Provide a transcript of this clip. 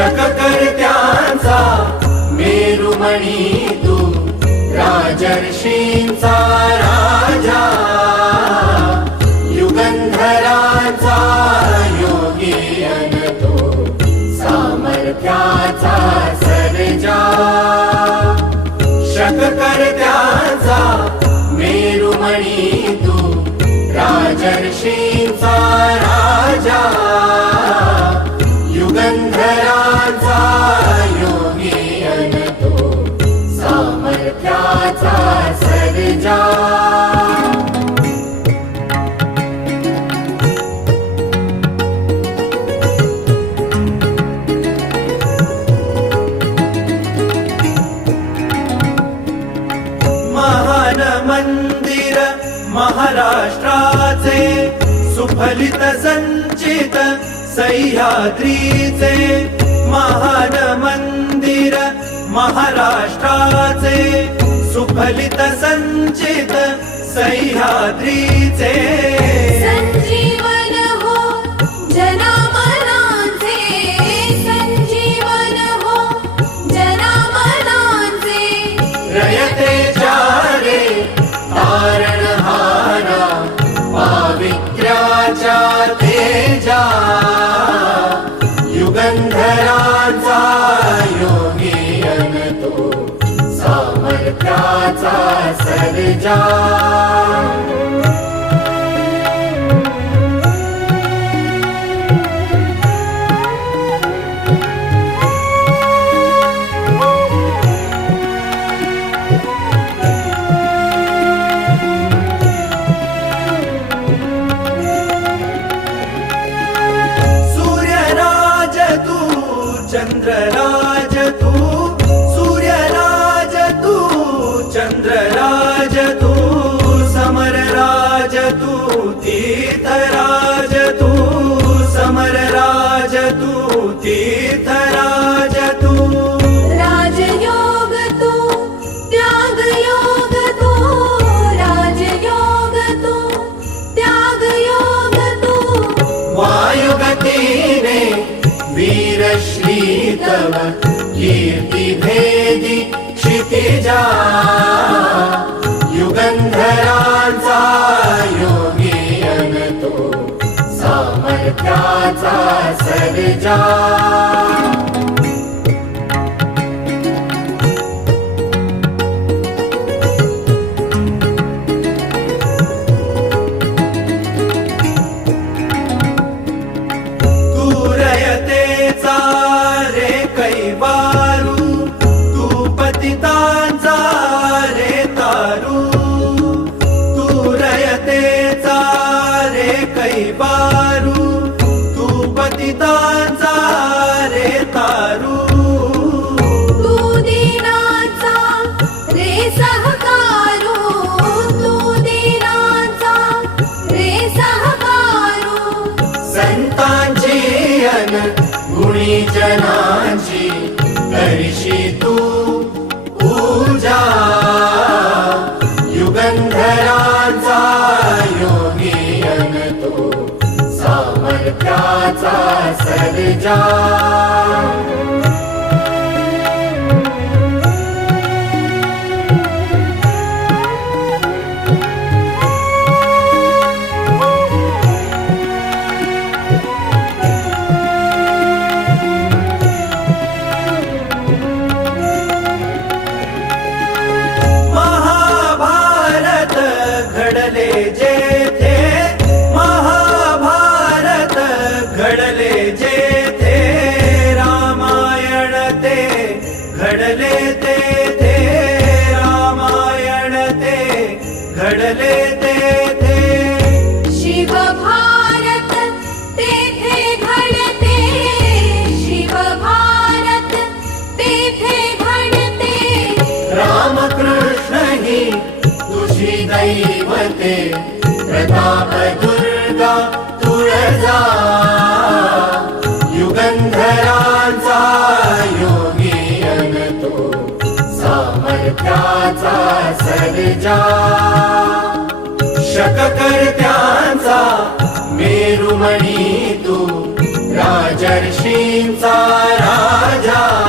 शककर्त्यांचा मेरुमणी तू, राजर्षींचा राजा, युगंधरांचा योगी अन तो, सामर्थ्याचा सर्जा. शककर्त्यांचा मेरुमणी तू, राजर्षींचा राजा, युगंधरांचा योगी अन तो, सामर्थ्याचा सर्जा. महान मंदिर महाराष्ट्राचे, सुफलित संचित सह्याद्रीचे. महान मंदिर महाराष्ट्राचे, सुफलित संचित सह्याद्रीचे. संजीवन हो जनामनांचे, संजीवन हो जनामनांचे. रयतेच्या रे तारणहारा, पावित्र्याच्या तेजा, युगंधरांचा योगी अन तो, सामर्थ्याचा सर्जा. चंद्रराज तू, सूर्यराज तू, चंद्रराज तू, समरराज तू, तीर्थराज तू, समरराज तू, तीर्थराज तू. राजयोग तू, त्यागयोग तू, राजयोग तू, त्यागयोग तू. वायुगतीने वीरश्री तव, कीर्ति भेदी क्षितिजा, युगंधरांचा योगी अन तो, सामर्थ्याचा सर्जा. कैवारू तू, पतितांचा रे तारू, तू रयतेचा रे कैवारू, तू पतितांचा रे तारू. तू दीनांचा रे सहकारू, तू दीनांचा रे सहकारू. संतांची अन गुणी जनांची करशी तू पूजा, युगंधरांचा योगी अन तो, सामर्थ्याचा सर्जा. घडले जेथे महाभारत, घडले जेथे रामायण ते, घडले तेथे रामायण ते, घडले तेथे. शिव भारत तेथे घडते, शिव भारत तेथे घडते. रामकृष्ण ही तुझी दैवते, प्रताप दुर्गा तुळजा, युगंधरांचा योगी अन तो, सामर्थ्याचा सर्जा. शककर्त्यांचा मेरुमणी तू, राजर्षींचा राजा